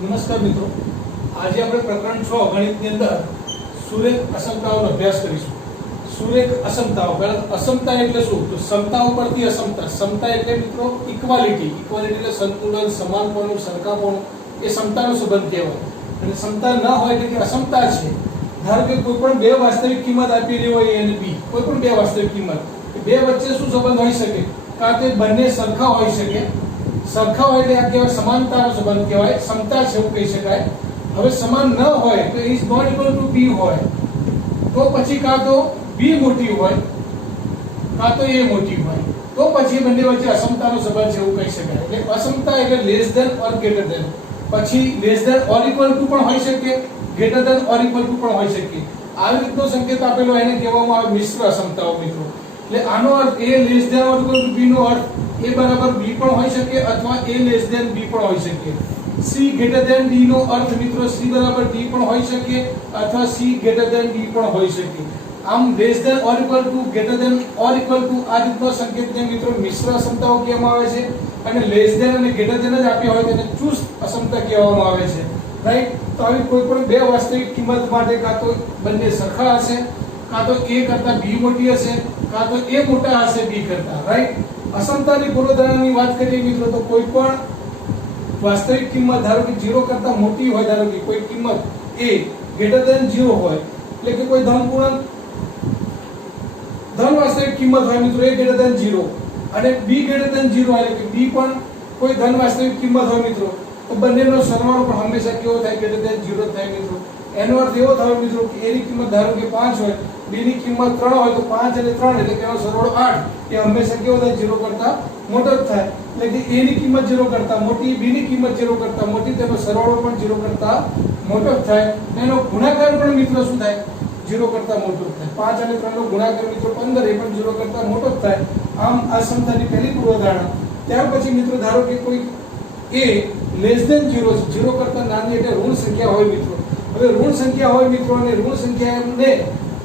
નમસ્કાર મિત્રો, આજે આપણે પ્રકરણ 6 ગણિતની અંદર સુરેખ અસમતાઓનો અભ્યાસ કરીશું. સુરેખ અસમતાઓ, પહેલા અસમતા એટલે શું? તો સમતા ઉપરથી અસમતા. સમતા એટલે મિત્રો ઇક્વાલિટી. ઇક્વાલિટી એટલે સંતુલન, સમાનપણું, સરખાપણું, એ સમતાનો સંબંધ કહેવાય. અને સમતા ન હોય એટલે કે અસમતા છે. ધારો કે કોઈ પણ બે વાસ્તવિક કિંમત આપેલી હોય a અને b, કોઈ પણ બે વાસ્તવિક કિંમત, બે વચ્ચે શું સંબંધ હોઈ શકે? કાં તો બંને સરખા હોઈ શકે. સરખા હોય એટલે આ કહેવાય સમાનતાનો સંબંધ કહેવાય, સમતા છે એવું કહી શકાય. હવે સમાન ન હોય તો is not equal to b હોય તો પછી કાં તો b મોટી હોય કાં તો a મોટી હોય, તો પછી બંને વચ્ચે અસમતાનો સંબંધ છે એવું કહી શકાય. એટલે અસમતા એટલે less than or greater than. પછી less than or equal to પણ હોઈ શકે, greater than or equal to પણ હોઈ શકે. આવી રીતનો સંકેત આપેલો એને કહેવામાં આવે મિશ્ર અસમતાઓ મિત્રો. એટલે આનો અર્થ a less than or equal to b નો અર્થ a બરાબર b પણ હોઈ શકે અથવા a લેસ ધેન b પણ હોઈ શકે. c ગ્રેટર ધેન d નો અર્થ મિત્રો c બરાબર d પણ હોઈ શકે અથવા c ગ્રેટર ધેન d પણ હોઈ શકે. આમ less than or equal to, greater than or equal to આ રીતનો સંકેતને મિત્રો મિશ્ર અસમતાઓ કહેવામાં આવે છે. અને લેસ ધેન અને ગ્રેટર ધેન જ આપ્યા હોય તેને ચુસ્ત અસમતા કહેવામાં આવે છે. રાઈટ? તો આવી કોઈ પણ બે વાસ્તવિક કિંમત માટે કાં તો બંને સરખા હશે, કાં તો a કરતા b મોટી હશે, કાં તો a મોટા હશે b કરતા. રાઈટ? અસમતાની પૂર્વધારણાની વાત કરીએ મિત્રો તો કોઈ પણ વાસ્તવિક કિંમત ધારો કે 0 કરતા મોટી હોય, ધારો કે કોઈ કિંમત a ગ્રેટર ધેન 0 હોય એટલે કે કોઈ ધન પૂર્ણાંક ધન વાસ્તવિક કિંમત હોય મિત્રો a ગ્રેટર ધેન 0 અને b ગ્રેટર ધેન 0 એટલે કે b પણ કોઈ ધન વાસ્તવિક કિંમત હોય મિત્રો, તો બંનેનો સરવાળો પણ હંમેશા કેવો થાય? ગ્રેટર ધેન 0 થાય મિત્રો. એનો અર્થ એવો થાય મિત્રો કે a ની કિંમત ધારો કે 5 હોય, b ની કિંમત 3 હોય તો 5 અને 3 એટલે કે એનો સરવાળો 8, એ હંમેશા કેવો થાય? 0 કરતા મોટો જ થાય. એટલે કે a ની કિંમત 0 કરતા મોટી, b ની કિંમત 0 કરતા મોટી, તેનો સરવાળો પણ 0 કરતા મોટો જ થાય. એનો ગુણાકાર પણ મિત્રો શું થાય? 0 કરતા મોટો જ થાય. 5 અને 3 નો ગુણાકાર મિત્રો 15, એ પણ 0 કરતા મોટો જ થાય. આમ આ સમતાની પહેલી પૂર્વધારણા. ત્યાર પછી મિત્રો ધારો કે કોઈ a લેસ ધેન 0 છે, 0 કરતા નાની એટલે ઋણ સંખ્યા હોય મિત્રો. હવે ઋણ સંખ્યા હોય મિત્રો અને ઋણ સંખ્યાને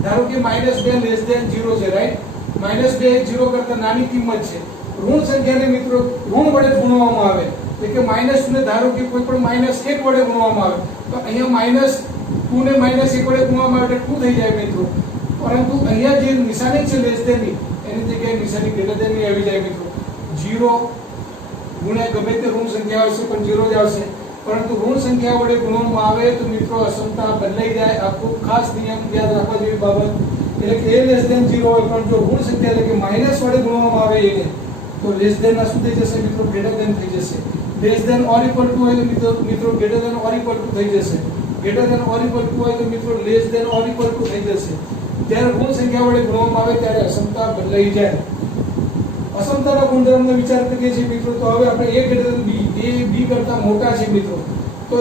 ધારો કે -2 લેસ ધેન 0 છે. રાઈટ? -2 એ 0 કરતા નાની કિંમત છે. ઋણ સંખ્યાને મિત્રો ઋણ વડે ગુણવામાં આવે એટલે કે -2 ને ધારો કે કોઈ પણ -1 વડે ગુણવામાં આવે તો અહીંયા -2 ને -1 વડે ગુણવામાં આવે એટલે 2 થઈ જાય મિત્રો. પરંતુ અહીંયા જે નિશાની છે લેસ ધેન ની, એની જગ્યાએ નિશાની ગ્રેટર ધેન ની આવી જાય મિત્રો. 0 ગુણ્યા ગમે તે ઋણ સંખ્યા આવશે પણ 0 જ આવશે. પરંતુ ઋણ સંખ્યા વડે ગુણવામાં આવે તો મિત્રો અસમતા બદલાઈ જાય. આ ખૂબ ખાસ નિયમ યાદ રાખવા જેવી બાબત. એટલે કે a લેસ ધેન 0 હોય પણ જો ઋણ સંખ્યા એટલે કે માઈનસ વડે ગુણવામાં આવે એને, તો લેસ ધેન ના શું થઈ જશે મિત્રો? ગ્રેટર ધેન થઈ જશે. Less than or equal to હોય તો મિત્રો greater than or equal to થઈ જશે. Greater than or equal to હોય તો મિત્રો less than or equal to થઈ જશે. જ્યારે ઋણ સંખ્યા વડે ગુણવામાં આવે ત્યારે અસમતા બદલાઈ જાય. અસમતાના ગુણધર્મનો વિચાર કરીએ છીએ મિત્રો તો હવે આપણે a greater than b, a b કરતા મોટા છે મિત્રો, તો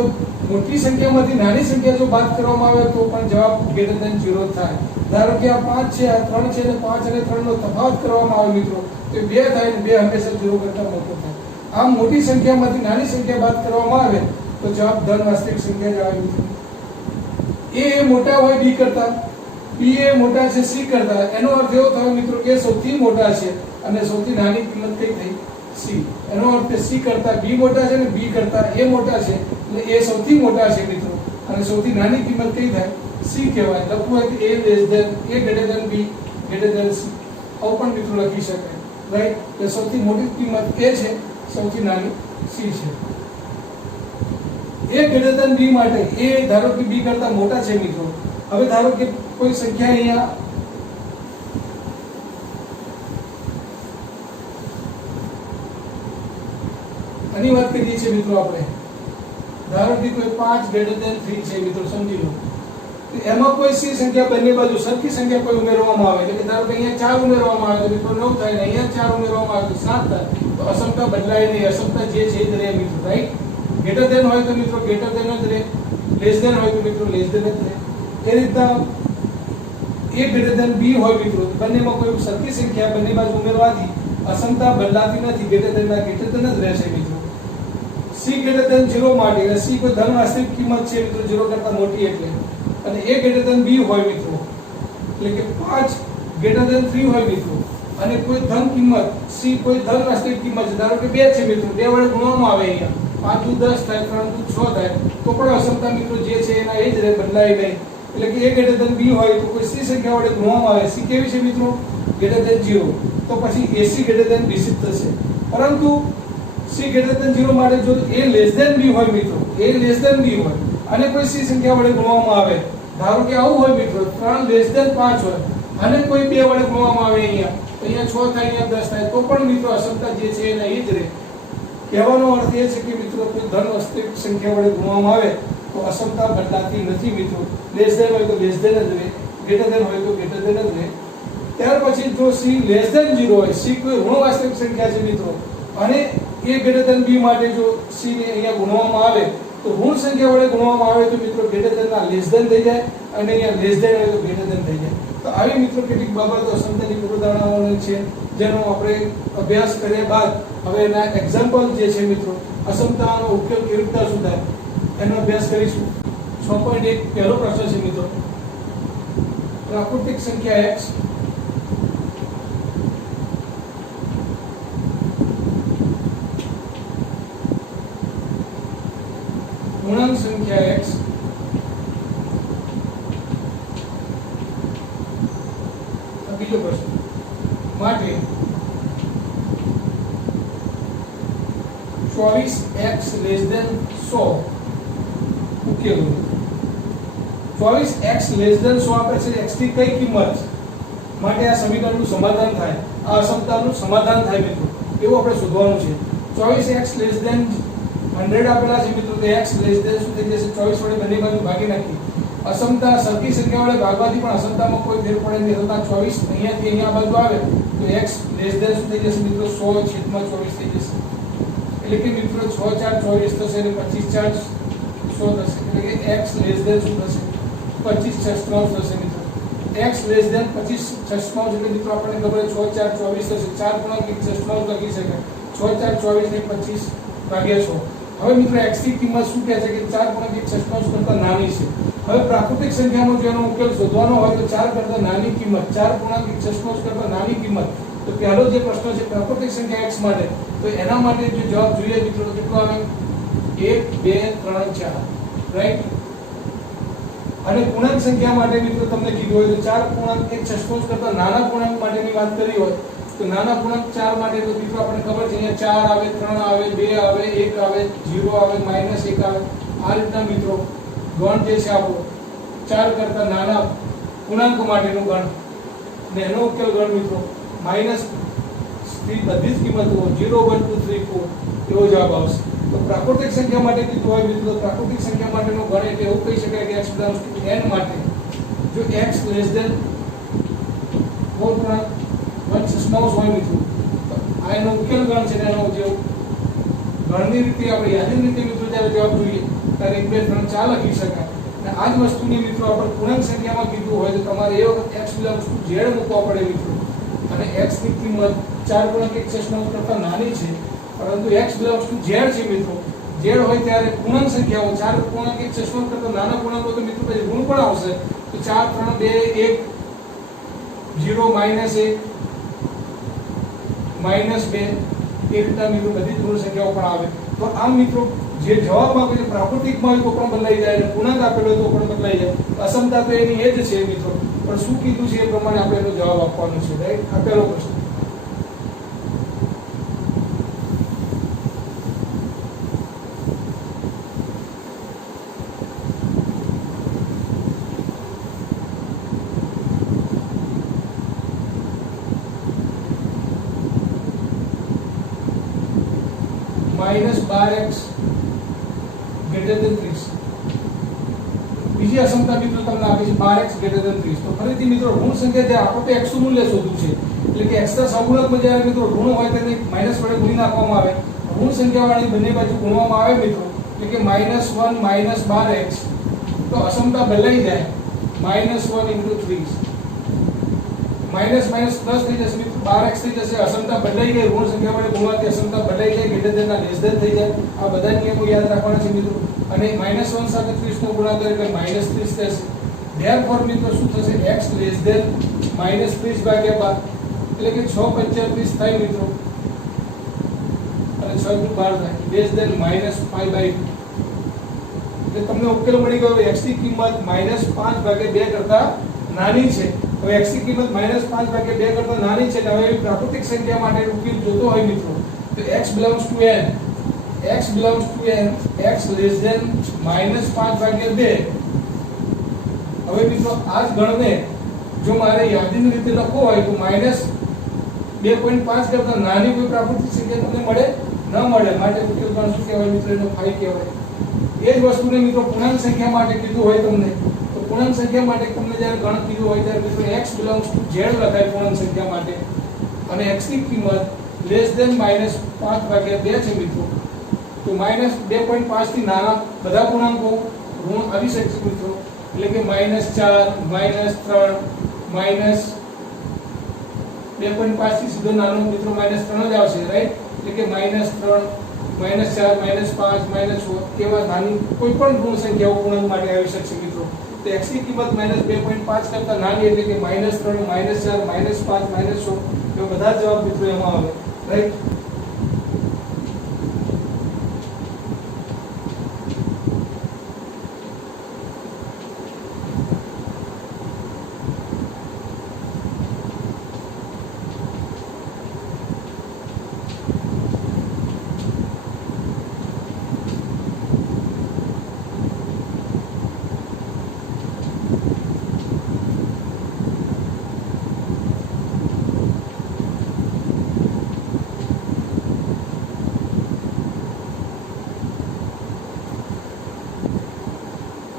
મોટી સંખ્યામાંથી નાની સંખ્યા જો બાદ કરવામાં આવે તો પણ જવાબ ગ્રેટર ધેન 0 થાય. ધારો કે આ 5 છે, આ 3 છે, અને 5 અને 3 નો તફાવત કરવામાં આવે મિત્રો તો 2 થાય ને 2 હંમેશા 0 કરતા મોટો થાય. આમ મોટી સંખ્યામાંથી નાની સંખ્યા બાદ કરવામાં આવે તો જવાબ ધન વાસ્તવિક સંખ્યા જ આવે મિત્રો. a મોટા હોય b કરતા, b એ મોટા છે c કરતા, એનો અર્થ એવો થયો મિત્રો કે સૌથી મોટા છે અને સૌથી નાની કિંમત કઈ થઈ? c. એનો અર્થ c કરતા b મોટા છે અને b કરતા a મોટા છે એટલે a સૌથી મોટા છે મિત્રો અને સૌથી નાની કિંમત કઈ થાય? c કહેવાય. લખવું હોય કે a less than, a greater than b greater than c, આવું પણ મિત્રો લખી શકાય. રાઈટ? એટલે સૌથી મોટી કિંમત a છે, સૌથી નાની c છે. a ગ્રેટર ધેન b માટે a ધારો કે b કરતા મોટા છે મિત્રો. હવે ધારો કે કોઈ સંખ્યા અહીંયા આની વાત કરીએ છીએ મિત્રો આપણે. ધારો કે કોઈ 5 ગ્રેટર ધેન 3 છે મિત્રો, સમજી લો. એમાં કોઈ c સંખ્યા બંને બાજુ સરખી સંખ્યા કોઈ ઉમેરવામાં આવે એટલે કે ધારો કે અહીંયા 4 ઉમેરવામાં આવે તો મિત્રો 9 થાય ને અહીંયા 4 ઉમેરવામાં આવે તો 7 થાય. તો અસમતા બદલાય નહીં, અસમતા જે છે એ જ રહે મિત્રો. રાઈટ? ગ્રેટર ધેન હોય તો મિત્રો ગ્રેટર ધેન જ રહે, લેસ ધેન હોય તો મિત્રો લેસ ધેન જ રહે. એ રીતના a ગ્રેટર ધેન b હોય મિત્રો, બંનેમાં કોઈ સરખી સંખ્યા બંને બાજુ ઉમેરવાથી અસમતા બદલાતી નથી, ગ્રેટર ધેન ના ગ્રેટર ધેન જ રહેશે મિત્રો. c ગ્રેટર ધેન 0 માટે એટલે c કોઈ ધન વાસ્તવિક કિંમત છે મિત્રો 0 કરતા મોટી એટલે, અને a ગ્રેટર ધેન b હોય મિત્રો એટલે કે 5 ગ્રેટર ધેન 3 હોય મિત્રો અને કોઈ ધન કિંમત c કોઈ ધન વાસ્તવિક કિંમત છે ધારો કે 2 છે મિત્રો, 2 વડે ગુણવામાં આવે અહીંયા 5 દુ 10 થાય, 3 દુ 6 થાય, તો પણ અસમતા મિત્રો જે છે એના એ જ રહે, બદલાય નહીં. એટલે કે a ગ્રેટર ધેન b હોય તો કોઈ c સંખ્યા વડે ગુણવામાં આવે, c કેવી છે મિત્રો? ગ્રેટર ધેન 0, તો પછી ac ગ્રેટર ધેન bc થશે. પરંતુ c ગ્રેટર ધેન 0 માટે જો a લેસ ધેન b હોય મિત્રો, a લેસ ધેન b હોય અને કોઈ c સંખ્યા વડે ગુણવામાં આવે, ધારો કે આવું હોય મિત્રો, 3 લેસ ધેન 5 હોય અને કોઈ 2 વડે ગુણવામાં આવે, અહીંયા 6 થાય, અહીંયા 10 થાય, તો પણ મિત્રો અસમતા જે છે એના એ જ રહે. કહેવાનો અર્થ એ છે કે મિત્રો કોઈ ધન વાસ્તવિક સંખ્યા વડે ગુણવામાં આવે તો અસમતા બદલાતી નથી મિત્રો. લેસ ધેન હોય તો લેસ ધેન જ રહે, ગ્રેટર ધેન હોય તો ગ્રેટર ધેન જ રહે. ત્યાર પછી જો c લેસ ધેન 0 હોય, c કોઈ ઋણ વાસ્તવિક સંખ્યા છે મિત્રો, અને a ગ્રેટર ધેન b માટે જો c ને અહીંયા ગુણવામાં આવે તો ઋણ સંખ્યા વડે ગુણવામાં આવે તો મિત્રો ગ્રેટર ધેન ના લેસ ધેન થઈ જાય અને અહીંયા લેસ ધેન હોય તો ગ્રેટર ધેન થઈ જાય. તો આવી મિત્રો કેટલીક બાબતો અસમતાની પૂર્વધારણાઓની છે જેનો આપણે અભ્યાસ કર્યા બાદ હવે એના એક્ઝામ્પલ જે છે મિત્રો, અસમતાનો ઉકેલ કેવી રીતે શોધાય એનો અભ્યાસ કરીશું. 6.1 પહેલો પ્રશ્ન છે મિત્રો, પ્રાકૃતિક સંખ્યા x પૂર્ણાંક સંખ્યા x બીજો પ્રશ્ન માટે 24x લેસ ધેન 100 ઉકેલો. 24x લેસ ધેન 100 આપે છે, x ની કઈ કિંમત માટે આ સમીકરણનું સમાધાન થાય, આ અસમતાનું સમાધાન થાય મિત્રો, એવું આપણે શોધવાનું છે. 24x લેસ ધેન 100 આપેલા છે મિત્રો, તો x લેસ ધેન શું થઈ જશે? 24 વડે બંને બાજુ ભાગી નાખી. અસમતા સરખી સંખ્યા વડે ભાગવાથી પણ અસમતામાં કોઈ ફેર પડે નહીં, છતાં 24 અહીંયાથી અહીંયા બાજુ આવે તો x લેસ ધેન શું થઈ જશે મિત્રો? 100/24 થઈ જશે. એટલે કે મિત્રો 6 4 24 થશે અને 25 4 100 થશે. એટલે કે x લેસ ધેન શું થશે? 25 6 થશે મિત્રો. x લેસ ધેન 25 6 એટલે મિત્રો આપણને ખબર છે 6 4 24 થશે. 4 ગુણ્યા 6 લખી શકાય. 6 4 24 ને 25/100. હવે મિત્રો x ની કિંમત શું કહે છે કે 4 ગુણ્યા 6 કરતા નાની છે. હવે પ્રાકૃતિક સંખ્યામાં જેનો ઉકેલ શોધવાનો હોય તો 4 કરતા નાની કિંમત, 4 ગુણ્યા 6 કરતા નાની કિંમત. તો પહેલો જે પ્રશ્ન છે પ્રાકૃતિક સંખ્યા x માટે, તો એના માટે જો જવાબ જોઈએ મિત્રો તો કેટલો આવે? 1 2 3 4, રાઈટ. અને પૂર્ણાંક સંખ્યા માટે મિત્રો તમને કીધું હોય તો 4 ગુણ્યા 6 કરતા નાના પૂર્ણાંક માટેની વાત કરી હોય તો નાના પૂર્ણાંક 4 માટે તો મિત્રો આપણને ખબર છે અહીંયા 4 આવે, 3 આવે, 2 આવે, 1 આવે, 0 આવે, -1 આવે. આ રીતના મિત્રો ગણ જે છે આપણો 4 કરતા નાના પૂર્ણાંક માટેનું ગણ, ને એનો ઉકેલ ગણ મિત્રો માઈનસ થી બધી જ કિંમતો 0 1 2 3 4 એવો જવાબ આવશે. તો પ્રાકૃતિક સંખ્યા માટે કીધું હોય મિત્રો, પ્રાકૃતિક સંખ્યા માટેનો ગણ એટલે એવું કહી શકાય કે x + n માટે જો x લેસ ધેન 4.1 હોય મિત્રો, તો આ એનો ઉકેલ ગણ છે, એનો જે ગણની રીતે આપણે યાદની રીતે મિત્રો જ્યારે જવાબ જોઈએ ત્યારે 1 2 3 4 લખી શકાય. અને આ જ વસ્તુની મિત્રો આપણે પૂર્ણાંક સંખ્યામાં કીધું હોય તો તમારે એ વખત x = z મૂકવા પડે મિત્રો. અને x ની કિંમત 4 ગુણ્યા 6 કરતા નાની છે, પરંતુ x = z છે મિત્રો. z હોય ત્યારે પૂર્ણાંક સંખ્યાઓ 4 ગુણ્યા 6 કરતા નાના પૂર્ણાંકો તો મિત્રો પછી ઋણ પણ આવશે. તો 4 3 2 1 0 -1 -2 એ રીતના મિત્રો બધી જ ઋણ સંખ્યાઓ પણ આવે. તો આમ મિત્રો જે જવાબમાં કોઈ પ્રાકૃતિકમાં હોય તો પણ બદલાઈ જાય અને પૂર્ણાંક આપેલો હોય તો પણ બદલાઈ જાય. અસમતા તો એની એ જ છે મિત્રો, પણ શું કીધું છે એ પ્રમાણે આપણે એનો જવાબ આપવાનો છે, રાઈટ. આ પહેલો પ્રશ્ન. -12x greater than 30. બીજી અસમતા મિત્રો તમને આપી છે 12x greater than 30. તો ફરીથી મિત્રો ઋણ સંખ્યા જે આપણે x નું મૂલ્ય શોધવું છે, એટલે કે x ના સહગુણકમાં જ્યારે મિત્રો ઋણ હોય તેને માઈનસ વડે ગુણી નાખવામાં આવે, ઋણ સંખ્યાવાળી બંને બાજુ ગુણવામાં આવે મિત્રો, એટલે કે -1 -12x, તો અસમતા બદલાઈ જાય -1 * 30. માઈનસ માઈનસ પ્લસ થઈ જશે મિત્રો, 12x થઈ જશે. અસમતા બદલાઈ ગઈ, ઋણ સંખ્યા વડે ગુણવાથી અસમતા બદલાઈ જાય, ગ્રેટર ધેન ના લેસ ધેન થઈ જાય. આ બધા નિયમો યાદ રાખવાના છે મિત્રો. અને -1 સાથે 30 નો ગુણાકાર એટલે -30 થશે. ધેરફોર મિત્રો શું થશે? x લેસ ધેન -30/12, એટલે કે 6 × 25 થાય મિત્રો. અને અને 6 * 12 થાય લેસ ધેન -π/2 એટલે તમને ઉકેલ મળી ગયો x ની કિંમત -5/2 કરતા નાની છે હવે x ની કિંમત -5/2 કરતા નાની છે એટલે હવે પ્રાકૃતિક સંખ્યા માટે ઉકેલ જોતો હોય મિત્રો તો x belongs to n x less than -5/2 હવે મિત્રો આ જ ગણને જો મારે યાદીની રીતે લખવો હોય તો -2.5 કરતા નાની કોઈ પ્રાકૃતિક સંખ્યા તમને મળે ન મળે માટે ઉકેલ ગણ શું કહેવાય મિત્રો એનો phi કહેવાય એ જ વસ્તુને મિત્રો પૂર્ણાંક સંખ્યા માટે કીધું હોય તમને તો પૂર્ણાંક સંખ્યા માટે તમને જ્યારે ગણ કીધું હોય ત્યારે મિત્રો x belongs to z લખાય પૂર્ણાંક સંખ્યા માટે અને x ની કિંમત લેસ ધેન -5/2 છે મિત્રો તો -2.5 થી નાના બધા પૂર્ણાંકો ઋણ આવી શકે છે મિત્રો એટલે કે -4 -3 -2.5 થી સીધો નાનો મિત્રો -3 જ આવશે રાઈટ એટલે કે -3 -4 -5 -6 કેવા નાની કોઈ પણ ઋણ સંખ્યાઓ પૂર્ણાંક માટે આવી શકશે મિત્રો તો x ની કિંમત -2.5 કરતા નાની એટલે કે -3 -4 -5 -6 એ બધા જવાબ મિત્રો એમાં આવે રાઈટ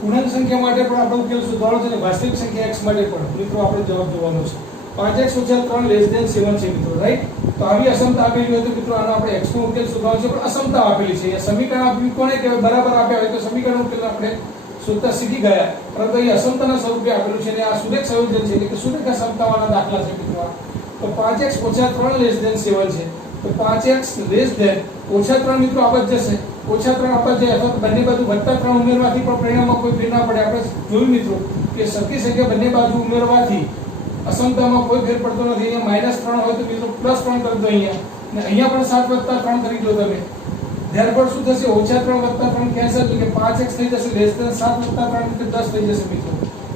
પૂર્ણાંક સંખ્યા માટે પણ આપણે ઉકેલ શોધવાનો છે અને વાસ્તવિક સંખ્યા x માટે પણ મિત્રો આપણે જવાબ જોવાનો છે 5x - 3 લેસ ધેન 7 છે મિત્રો રાઈટ તો આવી અસમતા આપેલી હોય તો મિત્રો આનો આપણે x નો ઉકેલ શોધવાનો છે પણ અસમતા આપેલી છે એ સમીકરણ આપ્યું કોને કહેવાય બરાબર આપ્યા હોય તો સમીકરણ ઉકેલ આપણે શોધતા શીખી ગયા પરંતુ અહીં અસમતાના સ્વરૂપે આપેલું છે અને આ સુરેખ સંયોજન છે એટલે કે સુરેખ અસમતાવાળા દાખલા છે મિત્રો તો 5x - 3 લેસ ધેન 7 છે તો 5x લેસ ધેન -3 મિત્રો આપત જશે -3 આપત જાય અથવા બંને બાજુ +3 ઉમેરવાથી પણ પરિણામમાં કોઈ ફેર ના પડે આપણે જોયું મિત્રો કે સરખી સંખ્યા બંને બાજુ ઉમેરવાથી અસમતામાં કોઈ ફેર પડતો નથી અહીંયા -3 હોય તો મિત્રો +3 કરી દો અહીંયા અને અહીંયા પણ 7 + 3 કરી દો તમે ત્યારબાદ શું થશે -3 + 3 કેન્સલ એટલે કે 5x થઈ જશે લેસ ધેન 7 + 3 એટલે 10 થઈ જશે મિત્રો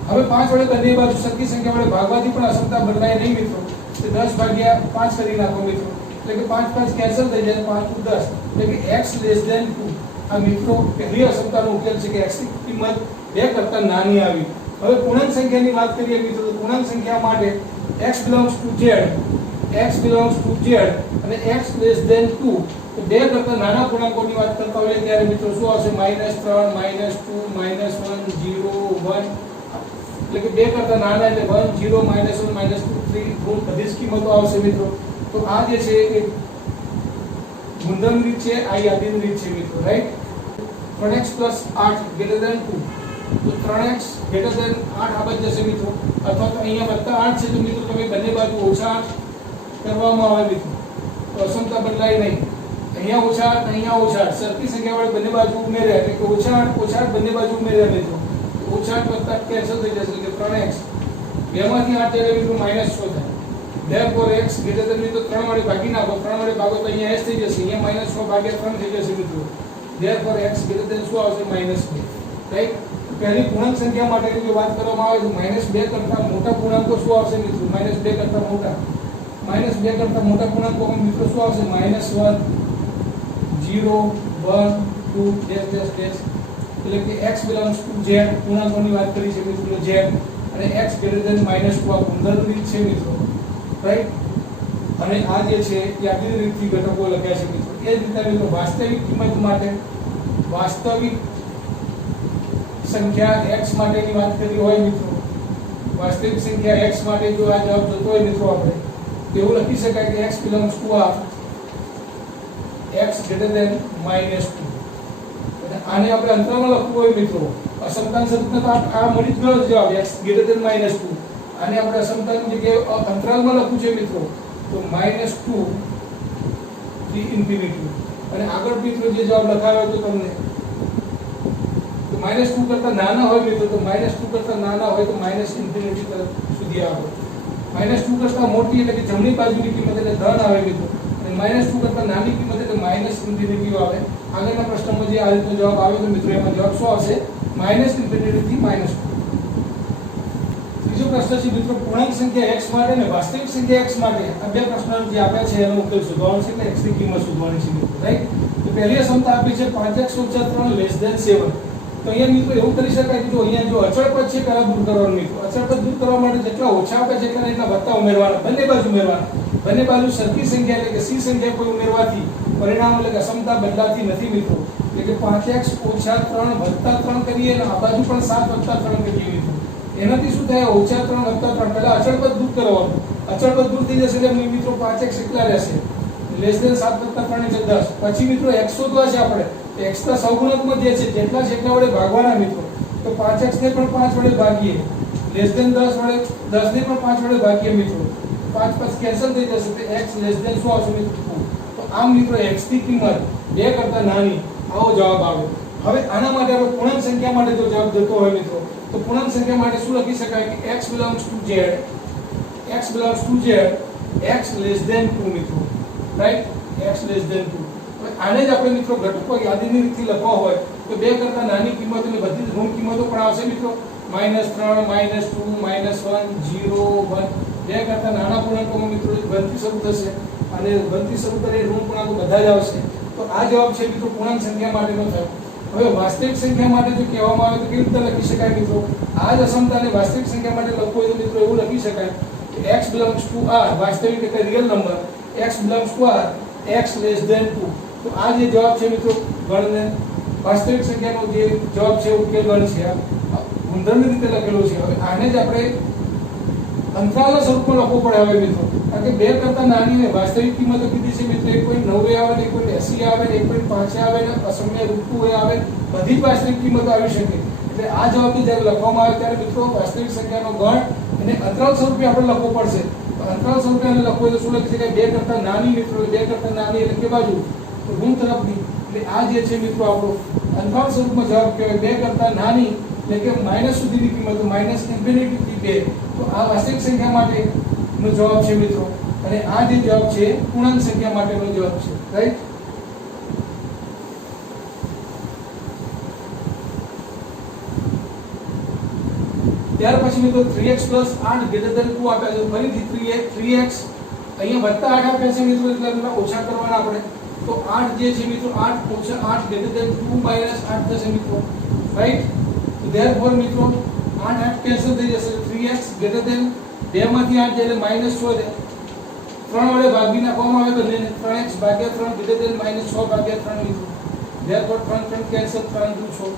હવે 5 વડે બંને બાજુ સરખી સંખ્યા વડે ભાગવાથી પણ અસમતા બદલાય નહીં મિત્રો તો 10/5 કરી નાખો મિત્રો એટલે કે 5 5 કેન્સલ થઈ જાય 5 * 10 એટલે કે x લેસ ધેન 2 આ મિત્રો પહેલી અસમતાનો ઉકેલ છે કે x ની કિંમત 2 કરતા નાની આવી હવે પૂર્ણાંક સંખ્યાની વાત કરીએ મિત્રો તો પૂર્ણાંક સંખ્યા માટે x belongs to z અને x લેસ ધેન 2 તો 2 કરતા નાના પૂર્ણાંકોની વાત કરતા હોઈએ ત્યારે મિત્રો શું આવશે -3 -2 -1 0 1 એટલે કે 2 કરતા નાના એટલે 1 0 -1 -2 3 બધી જ કિંમતો આવશે મિત્રો તો આ જે છે એ ગુંદરની રીત છે આ યાદીની રીત છે મિત્રો રાઈટ 3x + 8 > 2 તો 3x > 8 આવત જશે મિત્રો અથવા તો અહીંયા +8 છે તો મિત્રો તમે બંને બાજુ -8 કરવામાં આવે મિત્રો તો અસમતા બદલાય નહીં અહીંયા -8 અહીંયા -8 સરખી સંખ્યા વડે બંને બાજુ ઉમેર્યા એટલે કે -8 બંને બાજુ ઉમેર્યા મિત્રો -8 + કેન્સલ થઈ જશે એટલે 3x બેમાંથી 8 જાય મિત્રો -6 થાય therefore x greater than તો 3 વડે ભાગી નાખો 3 વડે ભાગો તો અહીંયા s થઈ જશે અહીંયા -6/3 થઈ જશે મિત્રો therefore x greater than શું આવશે -2 રાઈટ પહેલી પૂર્ણાંક સંખ્યા માટેની જો વાત કરવામાં આવે તો -2 કરતા મોટા પૂર્ણાંકો શું આવશે મિત્રો -2 કરતા મોટા -2 કરતા મોટા પૂર્ણાંકોમાં મિત્રો શું આવશે -1 0 1 2 એટલે કે x belongs to z પૂર્ણાંકોની વાત કરી છે મિત્રો z અને x greater than -2 આ ગુંદરની રીત છે મિત્રો રાઈટ અને આ જે છે યાદીની રીતથી ઘટકો લખ્યા છે મિત્રો એ જ રીતે મિત્રો વાસ્તવિક કિંમત માટે વાસ્તવિક સંખ્યા x માટેની વાત કરી હોય મિત્રો વાસ્તવિક સંખ્યા x માટે જો આ જવાબ જોતો હોય મિત્રો આપણે તો એવું લખી શકાય કે x belongs to x greater than -2 આને આપણે અંતરાલમાં લખવું હોય મિત્રો અસમતાન સદીને તો આ મળી જ ગયો જવાબ x greater than -2 આને આપણે અસમતાની જગ્યાએ અંતરાલમાં લખવું છે મિત્રો તો -2 થી ઇન્ફિનિટી અને આગળ મિત્રો જે જવાબ લખાયો હતો તમને તો -2 કરતા નાના હોય મિત્રો તો -2 કરતા નાના હોય તો ∞ તરફ સુધી આવે -2 કરતા મોટી એટલે કે જમણી બાજુની કિંમત એટલે ધન આવે મિત્રો -2 કરતા નાની કિંમત એટલે -∞ આવે. આગળના પ્રશ્નમાં જે આ રીતનો જવાબ આવે તો મિત્રો એમાં જવાબ શું આવશે? -∞ થી -2. બીજો પ્રશ્ન છે મિત્રો પૂર્ણાંક સંખ્યા x માટે અને વાસ્તવિક સંખ્યા x માટે આ બે પ્રશ્નો જે આપ્યા છે એનો ઉકેલ શોધવાનો છે એટલે x ની કિંમત શોધવાની છે મિત્રો, રાઈટ? તો પહેલી અસમતા આપી છે 5x - 3 <7. તો અહીંયા મિત્રો એવું કરી શકાય કે જો અહીંયા જો અચળ પદ છે પહેલા દૂર કરવાનું મિત્રો. અચળ પદ દૂર કરવા માટે જેટલા ઓછા આપે છે એટલા વત્તા ઉમેરવાના, બંને બાજુ ઉમેરવાના. બંને બાજુ સરખી સંખ્યા એટલે કે c સંખ્યા કોઈ ઉમેરવાથી પરિણામ એટલે કે અસમતા બદલાતી નથી મિત્રો. એટલે કે 5x - 3 + 3 કરીએ અને આ બાજુ પણ 7 + 3 કરીએ મિત્રો. એનાથી શું થાય? -3 + 3 પહેલા અચળ પદ દૂર કરવાનું. અચળ પદ દૂર થઈ જશે એટલે મિત્રો 5x એકલા રહેશે. <7 + 3 એટલે 10. પછી મિત્રો x શોધવા છે આપણે. x ના સહગુણકમાં જે છે જેટલા છે એટલા વડે ભાગવાના મિત્રો. તો 5x ને પણ 5 વડે ભાગીએ. <10 વડે 10 ને પણ 5 વડે ભાગીએ મિત્રો. 5 5 કેન્સલ થઈ જશે તો x શું આવશે મિત્રો? 2. તો આમ મિત્રો x ની કિંમત 2 કરતા નાની આવો જવાબ આવે. હવે આના માટે આપણે પૂર્ણાંક સંખ્યા માટે જો જવાબ જતો હોય મિત્રો તો પૂર્ણાંક સંખ્યા માટે શું લખી શકાય કે x belongs to z, x belongs to z, x less than 2 મિત્રો, રાઈટ? x less than 2. હવે આને જ આપણે મિત્રો ઘટકો યાદીની રીતથી લખવા હોય તો 2 કરતા નાની કિંમતોની બધી ઋણ કિંમતો પણ આવશે મિત્રો. -3 -2 -1 0 1. 2 કરતા નાના પૂર્ણાંકોમાં મિત્રો ગણતરી શરૂ થશે અને ગણતરી શરૂ કરે ઋણ પૂર્ણાંકો બધા જ આવશે. તો આ જવાબ છે મિત્રો પૂર્ણાંક સંખ્યા માટેનો થયો. હવે વાસ્તવિક સંખ્યા માટે જો કહેવામાં આવે તો કેવી રીતે લખી શકાય મિત્રો? આ જ અસમતાને વાસ્તવિક સંખ્યા માટે લખવું હોય તો મિત્રો એવું લખી શકાય કે x belongs to r, વાસ્તવિક એટલે real number, x belongs to r, x less than 2. તો આ જે જવાબ છે મિત્રો ગણને વાસ્તવિક સંખ્યાનો જે જવાબ છે ઉકેલ ગણ છે આ ગુણધર્મની રીતે લખેલો છે. હવે આને જ આપણે અંતરાલના સ્વરૂપમાં લખવું પડે હવે મિત્રો, કારણ કે 2 કરતા નાની ને વાસ્તવિક કિંમતો કીધી છે મિત્રો 1.9 આવે ને 1.80 આવે ને 1.5 આવે ને અસમય ઋતુ આવે, બધી જ વાસ્તવિક કિંમતો આવી શકે. એટલે આ જવાબને જ્યારે લખવામાં આવે ત્યારે મિત્રો વાસ્તવિક સંખ્યાનો ગણ અને અંતરાલ સ્વરૂપે આપણે લખવું પડશે. તો અંતરાલ સ્વરૂપે આને લખવું તો શું લખી શકાય? 2 કરતા નાની મિત્રો, 2 કરતા નાની એટલે કે બાજુ તો ઋણ તરફની. એટલે આ જે છે મિત્રો આપણો અંતરાલ સ્વરૂપમાં જવાબ કહેવાય 2 કરતા નાની એટલે કે માઇનસ સુધીની કિંમતો, -∞ થી 2. તો આ વાસ્તવિક સંખ્યા માટેનો જવાબ છે મિત્રો અને આ જે જવાબ છે પૂર્ણાંક સંખ્યા માટેનો જવાબ છે, રાઈટ? ત્યાર પછી મિત્રો 3x + 8 > 2 આપ્યા છે. ફરીથી 3x અહીંયા +8 આપ્યા છે મિત્રો એટલે એમને ઓછા કરવાના આપણે. તો 8 જે છે મિત્રો 8 - 8 > 2 - 8 થશે મિત્રો, રાઈટ? તો ધેરફોર મિત્રો 8 8 કેન્સલ થઈ જશે. 3x < 2 માંથી 8 એટલે -6 છે. 3 વડે ભાગી નાખવામાં આવે તો 3x / 3 > -6/3 મિત્રો. Therefore 3 3 cancel, 3 × 6.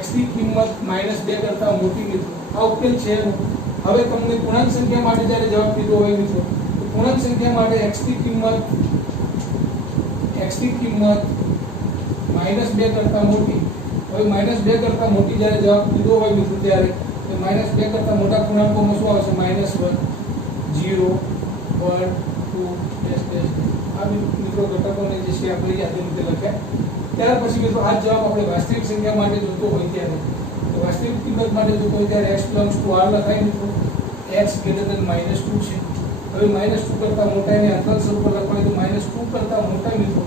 x ની કિંમત -2 કરતા મોટી મિત્રો. આ ઉકેલ છે. હવે તમને પૂર્ણાંક સંખ્યા માટે જ્યારે જવાબ કીધો હોય મિત્રો તો પૂર્ણાંક સંખ્યા માટે x ની કિંમત -2 કરતા મોટી. હવે -2 કરતા મોટી જ્યારે જવાબ કીધો હોય મિત્રો ત્યારે તો -2 કરતા મોટા પૂર્ણાંકોમાં શું આવશે? -1 0 1 2 આ મિત્રો ઘટકોને જે છે આપણે યાદી રીતે લખ્યા. ત્યાર પછી મિત્રો આ જવાબ આપણે વાસ્તવિક સંખ્યા માટે જોતો હોય ત્યારે તો વાસ્તવિક કિંમત માટે જોતો હોય ત્યારે x belongs to r લખાય મિત્રો. x < -2 છે. હવે -2 કરતા મોટા એને અંતરાલ સ્વરૂપમાં લખવાય તો -2 કરતા મોટા મિત્રો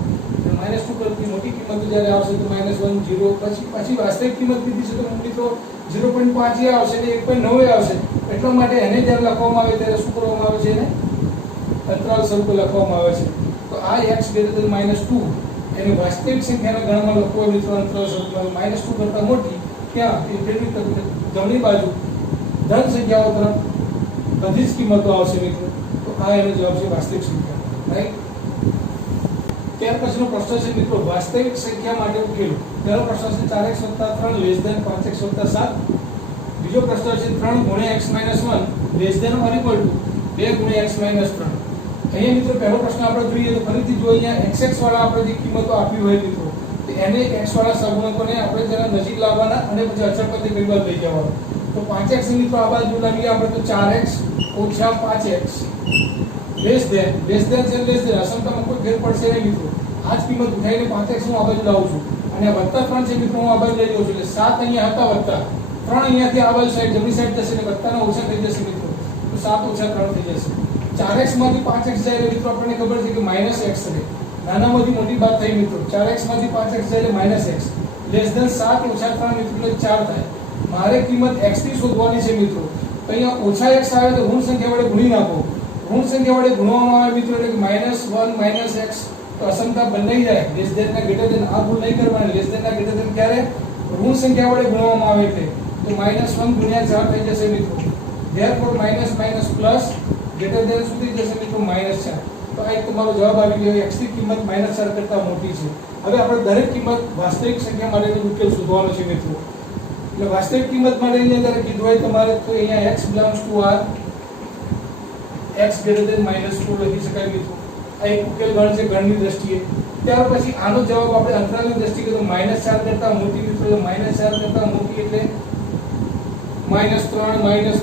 અને -2 કરતી મોટી કિંમતો જ્યારે આવશે તો -1 0 પછી વાસ્તવિક કિંમત કીધી છે તો મિત્રો 0.5 આવશે ને 1.9 આવશે. એટલા માટે એને જ્યારે લખવામાં આવે ત્યારે શું કરવામાં આવે છે? એને અંતરાલ સ્વરૂપે લખવામાં આવે છે. તો આ x < -2 એને વાસ્તવિક સંખ્યાના ગણમાં લખવો હોય મિત્રો અંતરાલ સ્વરૂપમાં -2 કરતા મોટી ક્યાં જમણી બાજુ ધન સંખ્યાઓ તરફ બધી જ કિંમતો આવશે મિત્રો. તો આ એનો જવાબ છે વાસ્તવિક સંખ્યા, રાઈટ? ત્યાર પછીનો પ્રશ્ન છે મિત્રો વાસ્તવિક સંખ્યા માટે ઉકેલો. પહેલો પ્રશ્ન છે 4x + 3 < 5x + 7. બીજો પ્રશ્ન છે 3 × x - 1 < = 2 × x - 3. અહીંયા મિત્રો પહેલો પ્રશ્ન આપણે જોઈએ તો ફરીથી જો અહીંયા xx વાળા આપણે જે કિંમતો આપી હોય મિત્રો તો એને x વાળા સહગુણકોને આપણે જરા નજીક લાવવાના અને પછી અચળ પદની કઈ બાજુ લઈ જવાના. તો 5x ની મિત્રો આ બાજુ લાવીએ આપણે તો 4x - 5x < અસમતામાં કોઈ ફેર પડશે નહીં મિત્રો. આ જ કિંમત ઉઠાઈને 5x હું આ બાજુ લાવું છું અને આ +3 છે મિત્રો હું આ બાજુ લઈ લઉં છું એટલે 7 અહીંયા હતા +3 અહીંયાથી આ બાજુ સાઈડ જમણી સાઈડ જશે એટલે વત્તાના ઓછા થઈ જશે મિત્રો. તો 7 - 3 થઈ જશે. 4x માંથી 5x જાય એટલે મિત્રો આપણને ખબર છે કે -x રહે. નાનામાંથી મોટી બાદ થઈ મિત્રો. 4x માંથી 5x જાય એટલે -x લેસ ધેન 7 ઓછા 3 મિત્રો એટલે 4 થાય. મારે કિંમત x ની શોધવાની છે મિત્રો. તો અહીંયા ઓછા x આવે તો ઋણ સંખ્યા વડે ગુણી નાખો. ઋણ સંખ્યા વડે ગુણવામાં આવે મિત્રો એટલે કે -1 -x તો અસમતા બદલાઈ જાય. લેસ ધેન ના ગ્રેટર ધેન આ ભૂલ નહીં કરવાની. લેસ ધેન ના ગ્રેટર ધેન ક્યારે ઋણ સંખ્યા વડે ગુણવામાં આવે એટલે તો -1 ગુણ્યા 4 થઈ જશે મિત્રો. Therefore minus minus plus greater than સુધી જશે મિત્રો -4. તો આ એક તમારો જવાબ આવી ગયો. x ની કિંમત -4 કરતા મોટી છે. હવે આપણે દરેક કિંમત વાસ્તવિક સંખ્યા માટેનો ઉકેલ શોધવાનો છે મિત્રો. એટલે વાસ્તવિક કિંમત માટે અહીંયા જ્યારે કીધું હોય તમારે તો અહીંયા x belongs to r x greater than -4 લખી શકાય મિત્રો. આ એક ઉકેલ ગણ છે ગણની દ્રષ્ટિએ. ત્યાર પછી આનો જવાબ આપણે અંતરાલની દ્રષ્ટિએ તો -4 કરતા મોટી મિત્રો. તો -4 કરતા મોટી એટલે -3 -2